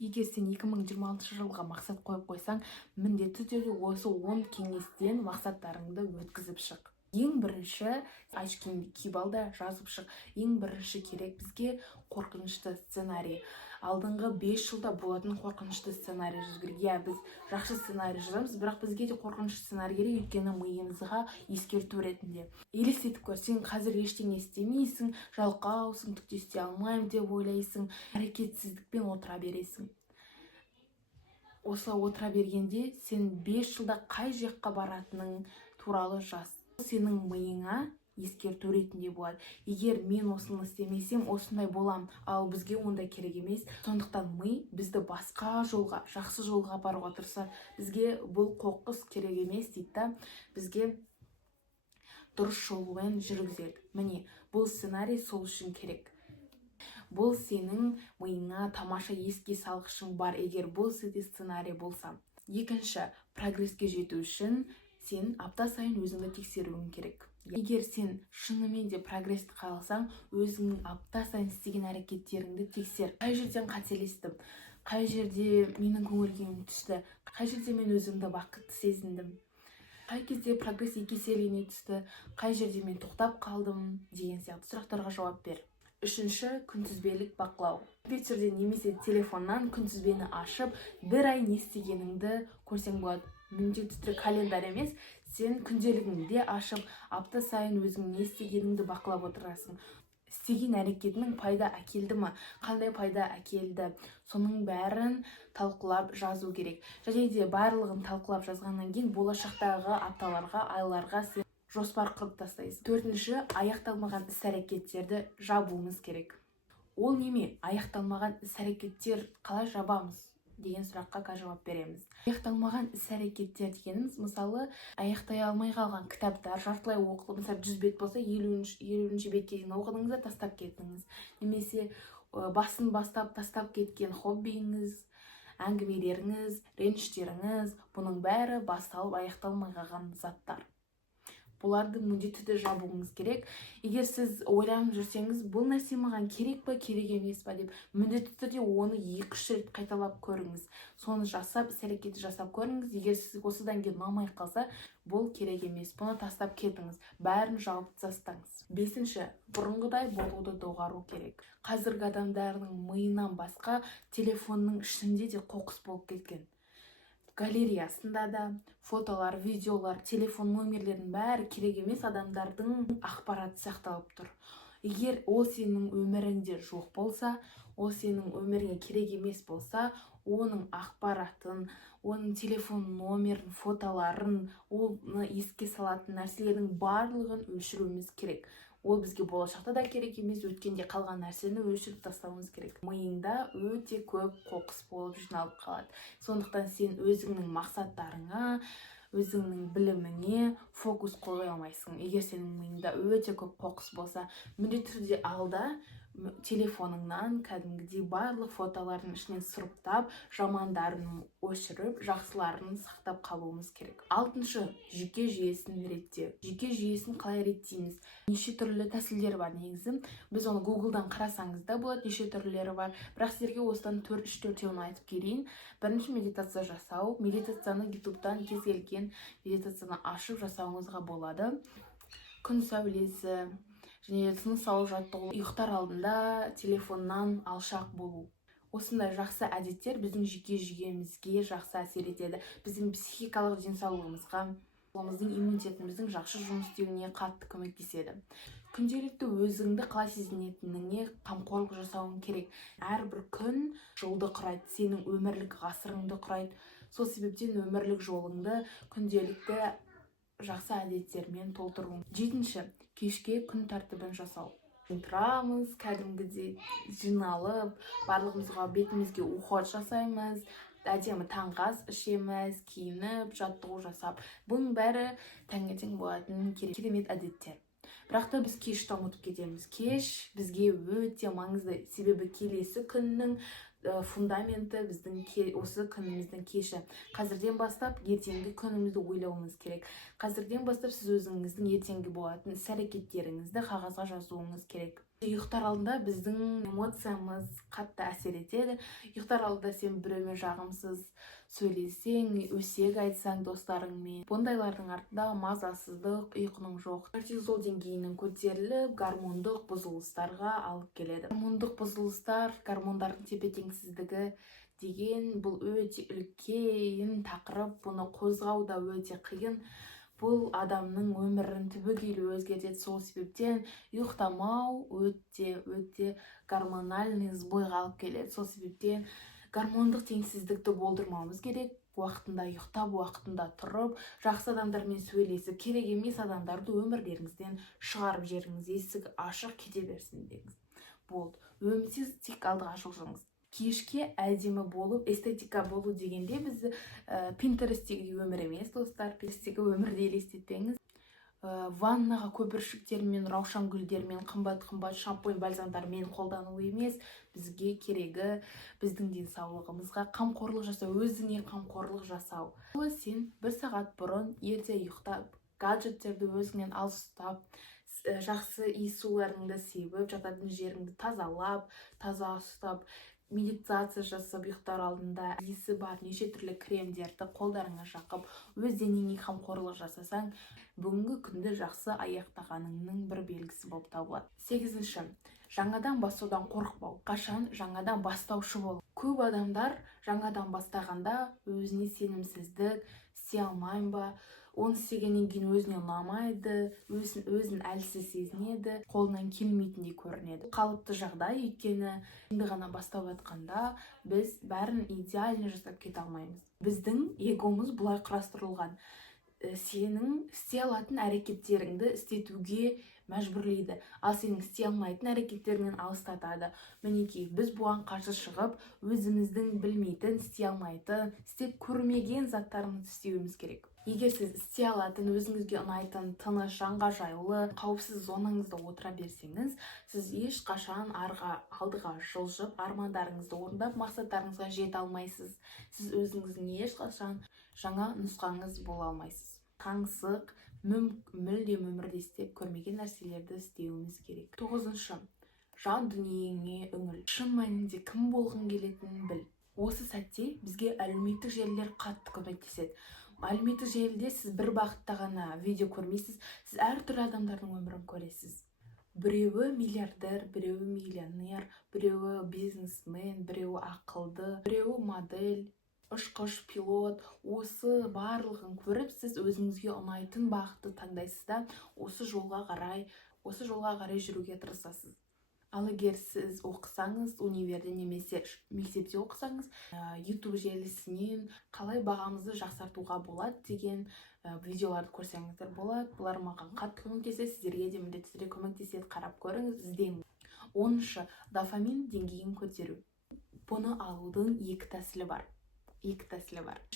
Егер сен 2026 жылға мақсат қойып қойсаң, міндетті түрде осы 10 кеңестен мақсаттарыңды өткізіп шық. Ең бірінші очкиңді киіп ал да жазып шық. Ең бірінші керек бізге қорқынышты сценарий. Алдыңғы 5 жылда болатын қорқынышты сценарий жазу керек. Иә, біз жақсы сценарий жазамыз, бірақ бізге де қорқынышты сценарий керек, өйткені миымызға ескерту ретінде. Елестетіп көр, сен қазір ештеңе істемейсің, жалқаусың, түк те істей алмаймын деп ойлайсың, әрекетсіздікпен отыра бересің. Осылай отыра бергенде сен 5 жылда қай жаққа баратының туралы жаз. Сенің миыңа ескерту ретінде болады. Егер мен осыны істемесем, осындай болам, ал бізге ондай керек емес. Сондықтан ми бізді басқа жолға, жақсы жолға апаруға тырысады. Бізге бұл қоқыс керек емес дейді да, бізге дұрыс жолмен жүргізеді. Міне, бұл сценарий сол үшін керек. Бұл сенің миыңа тамаша еске салғышың бар, егер бұл сценарий болса. Екінші, прогресске жету үшін сен апта сайын өзіңді тексеруің керек. Егер сен шынымен де прогрессті қаласаң, өзіңнің апта сайын істеген әрекеттеріңді тексер. Қай жерден қателестім? Қай жерде менің көңіл-күйім түсті? Қай жерде мен өзімді бақытты сезіндім? Қай кезде прогресс 2 еселене түсті? Қай жерде мен тоқтап қалдым? Деген сияқты сұрақтарға жауап бер. Үшінші, күнтізбелік бақылау. Компьютерден немесе телефоннан күнтізбені ашып, бір ай не істегеніңді көрсең болады. Міндетті түрде календар емес, сен күнделігіңде ашып, апта сайын өзің не істегеніңді бақылап отырасың. Істеген әрекетінің пайда әкелді ме? Қандай пайда әкелді? Соның бәрін талқылап жазу керек. Және де барлығын талқылап жазғаннан кейін болашақтағы апталарға, айларға сен жоспар құрып тастайсың. Төртінші, аяқталмаған іс-әрекеттерді жабуымыз керек. Ол неме? Аяқталмаған іс-әрекеттер қалай жабамыз деген сұраққа қазір жауап береміз. Аяқталмаған іс-әрекеттер дегеніміз, мысалы, аяқтай алмай қалған кітаптар, жартылай оқылып, мысалы 100 бет болса, 50 бетке дейін оқыдыңыз да тастап кеттіңіз. Немесе басын бастап тастап кеткен хоббиіңіз, әңгімелеріңіз, реніштеріңіз, бұның бәрі басталып аяқталмай қалған заттар. Бұларды міндетті түрде жабуыңыз керек. Егер сіз ойланып жүрсеңіз, бұл нәрсе маған керек па, керек емес па деп, міндетті түрде оны 2-3 рет қайталап көріңіз. Соны жасап, іс-әрекетті жасап көріңіз. Егер сіз осыдан кейін ұнамай қалса, бұл керек емес. Бұны тастап кетіңіз. Бәрін жауып тастаңыз. Бесінші, бұрынғыдай болуды доғару керек. Қазіргі адамдардың миынан басқа телефонның ішінде де қоқыс болып кеткен. Галереясында да фотолар, видеолар, телефон номерлерінің бәрі керек емес, адамдардың ақпараты сақталып тұр. Егер ол сенің өміріңде жоқ болса, ол сенің өміріңе керек емес болса, оның ақпаратын, оның телефон номерін, фотоларын, оны еске салатын нәрселердің барлығын өшіруіміз керек. Ол бізге болашақта да керек емес, өткенде қалған нәрсені өшіріп тастауымыз керек. Миыңда өте көп қоқыс болып жиналып қалады. Сондықтан сен өзіңнің мақсаттарыңа, өзіңнің біліміңе фокус қоя алмайсың. Егер сенің миыңда өте көп қоқыс болса, міндетті түрде алда телефоныңнан кәдімгідей барлық фотолардың ішінен сұрыптап, жамандарын өшіріп, жақсыларын сақтап қалуымыз керек. Алтыншы, жүйке жүйесін реттеу. Жүйке жүйесін қалай реттейміз? Неше түрлі тәсілдер бар негізі. Біз оны Google'дан қарасаңыз да болады, неше түрлері бар. Бірақ сіздерге осыдан 3-4-еуін айтып келейін. Бірінші, медитация жасау. Медитацияны YouTube'дан кез келген медитацияны ашып жасауыңызға болады. Күн сәулесі, және тыныс алу жаттығу, ұйықтар алдында телефоннан алшақ болу. Осындай жақсы әдеттер біздің жүйке жүйемізге жақсы әсер етеді. Біздің психикалық денсаулығымызға, біздің иммунитетіміздің жақсы жұмыс істеуіне қатты көмектеседі. Күнделікті өзіңді қалай сезінетініңе қамқорлық жасауың керек. Әрбір күн жылды құрайды, сенің өмірлік ғасырыңды құрайды. Сол себептен өмірлік жолыңды күнделікті жақсы әдеттермен толтыруың. Жетінші, кешке күн тәртібін жасау. Тұрамыз, кәдімгідей жиналып, барлығымызға бетімізге уход жасаймыз, әдемі таңғы ас ішеміз, киініп, жаттығу жасап. Бұның бәрі таңертең болатын керемет әдеттер. Бірақ та біз кешті ұмытып кетеміз. Кеш бізге өте маңызды, себебі келесі күннің фундаменті біздің осы күніміздің кеші. Қазірден бастап ертеңгі күнімізді ойлауымыз керек. Қазірден бастап сіз өзіңіздің ертеңгі болатын іс-әрекеттеріңізді қағазға жазуыңыз керек. Ұйықтар алдында біздің эмоциямыз қатты әсер етеді. Ұйықтар алдында сен біреумен жағымсыз сөйлесең, өсек айтсаң достарыңмен, бұндайлардың артында мазасыздық, ұйқының жоқ, кортизол деңгейінің көтеріліп, гормондық бұзылыстарға алып келеді. Гормондық бұзылыстар, гормондардың тепе-теңсіздігі деген бұл өте үлкен тақырып, бұны қозғау да өте қиын. Бұл адамның өмірін түбегейлі өзгертеді. Сол себептен ұйықтамау өте гормональный сбойға алып келеді. Сол себептен гормондық теңсіздікті болдырмауымыз керек. Уақытында ұйықтап, уақытында тұрып, жақсы адамдармен сөйлесіп, керек емес адамдарды өмірлеріңізден шығарып жіберіңіз. Есігі ашық кете берсін деңіз. Болды. Өмірсіз тек алдыға жылжыңыз. Кешке әдемі болып, эстетика болу дегенде біз Pinterest'тегі өмір емес, достар. Pinterest'тегі өмірді елестетпеңіз. Ваннаға көпіршіктермен, раушан гүлдермен, қымбат шампунь бальзамдармен қолдану емес. Бізге керегі біздің денсаулығымызға қамқорлық жасау, өзіңе қамқорлық жасау. Сен 1 сағат бұрын ерте ұйықтап, гаджеттерді өзіңнен алыс ұстап, жақсы иіссуларыңды себіп, жататын жеріңді тазалап, таза ұстап, медитация жасап, ұйықтар алдында иісі бар неше түрлі кремдерді қолдарыңа жақып, өз денеңе қамқорлық жасасаң, бүгінгі күнді жақсы аяқтағаныңның бір белгісі болып табылады. 8-ші, жаңадан бастаудан қорықпау. Қашан жаңадан бастаушы бол. Көп адамдар жаңадан бастағанда өзіне сенімсіздік, істей алмаймын ба, оны істегеннен кейін өзіне ұнамайды, өзін әлсіз сезінеді, қолынан келмейтіндей көрінеді. Қалыпты жағдай, өйткені енді ғана бастап жатқанда біз бәрін идеально жасап кете алмаймыз. Біздің эгомыз бұлай құрастырылған. Сенің істей алатын әрекеттеріңді істетуге мәжбүрлейді, ал сенің істей алмайтын әрекеттерінен алыстатады. Мінекей, біз бұған қарсы шығып, өзіміздің білмейтін, істей алмайтын, істеп көрмеген заттарымызды істеуіміз керек. Егер сіз істей алатын, өзіңізге ұнайтын, тыныш, жанға жайлы, қауіпсіз зонаңызда отыра берсеңіз, сіз ешқашан алдыға жылжып, армандарыңызды орындап, мақсаттарыңызға жете алмайсыз. Сіз өзіңіздің ешқашан жаңа нұсқаңыз бола алмайсыз. Таңсық, мүлдем өмірде істеп көрмеген нәрселерді істеуіміз керек. 9-шы, жан дүниеңе үңіл. Шын мәнінде кім болғың келетінін біл. Осы сәтте бізге әлеуметтік желілер қатты көмектеседі. Әлеуметтік желіде сіз бір бағытта ғана видео көрмейсіз, сіз әртүрлі адамдардың өмірін көресіз. Біреуі миллиардер, біреуі миллионер, біреуі бизнесмен, біреуі ақылды, біреуі модель, ұшқыш, пилот. Осы барлығын көріп, сіз өзіңізге ұнайтын бағытты таңдайсыз да, осы жолға қарай жүруге тырысасыз. Ал егер сіз оқысаңыз, универде немесе мектепте оқысаңыз, YouTube желісінен қалай бағамызды жақсартуға болады деген видеоларды көрсеңіздер болады. Бұлар маған қатты көмектеседі, сіздерге де міндетті түрде көмектеседі. Қарап көріңіз, іздеңіз. 10-шы, дофамин деңгейін көтеру. Бұны алудың екі тәсілі бар.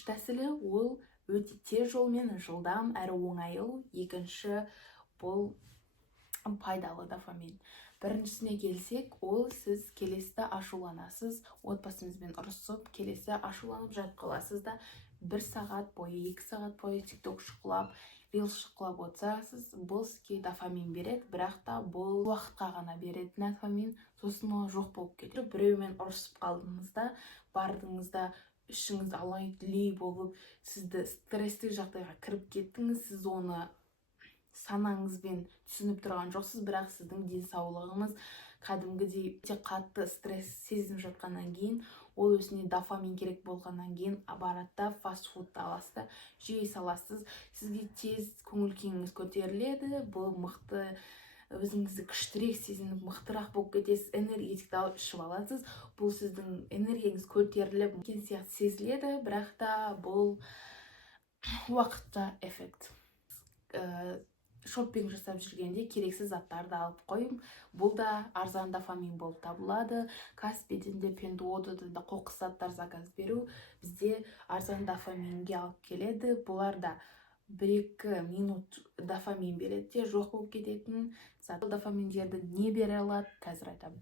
Тәсілі ол өте тез жолмен жылдам әрі оңайлы. Екінші бұл пайдалы дофамин. Біріншісіне келсек, ол сіз келесіде ашуланасыз, отбасыңызбен ұрысып, келесі ашуланып жатып қаласыз да, 1 сағат бойы, 2 сағат бойы TikTok шықылап, Reels шықылап отырсыз. Бұл сізге дофамин береді, бірақ та бұл уақытқа ғана береді дофамин, сосын ол жоқ болып кетеді. Біреумен ұрысып қалдыңызда, бардыңызда ішіңіз алай-дүлей болып, сізді стресстік жағдайға кіріп кеттіңіз, сіз оны санаңызбен түсініп тұрған жоқсыз, бірақ сіздің денсаулығыңыз кәдімгідей өте қатты стресс сезініп жатқаннан кейін, ол өзіне дофамин керек болғаннан кейін барады фастфудты аласыз, жей саласыз, сізге тез көңіл күйіңіз көтеріледі, бұл мықты, өзіңізді күштірек сезініп, мықтырақ болып кетесіз, энергетикті ішіп аласыз, бұл сіздің энергияңыз көтеріліп сияқты сезіледі, бірақ та бұл уақытта эффект. Шоппинг жасап жүргенде керексіз заттарды алып қойым. Бұл да арзан дофамин болып табылады. Каспиден де, Пендуодадан да қоқыс заттар заказ беру бізде арзан дофаминге алып келеді. Бұлар да 1-2 минут дофамин береді де жоқ болып кететін. Дофаминдерді не бере алады, қазір айтамын.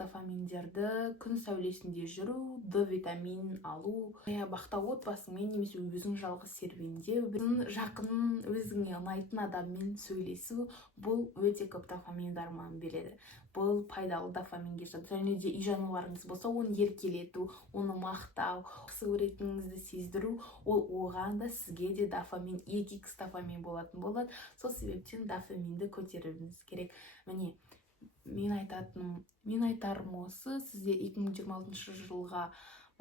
дофаминдерді күн сәулесінде жүру, Д витаминін алу, саябақта отбасыңмен немесе өзің жалғыз серуендеу, жақын өзіңе ұнайтын адаммен сөйлесу, бұл өте көп дофамин гормонын береді. Бұл пайдалы дофаминге жатады. Және де үй жануарыңыз болса, оны еркелету, оны мақтау, жақсы көретініңізді сездіру, ол оған да сізге де дофамин, 2х дофамин болатын болады. Сол себептен дофаминді көтеруіңіз керек. Міне, мен айтарым осы, сізде 2026 жылға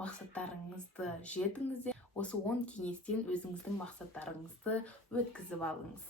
мақсаттарыңызды жетіңіздер. Осы 10 кеңестен өзіңіздің мақсаттарыңызды өткізіп алыңыз.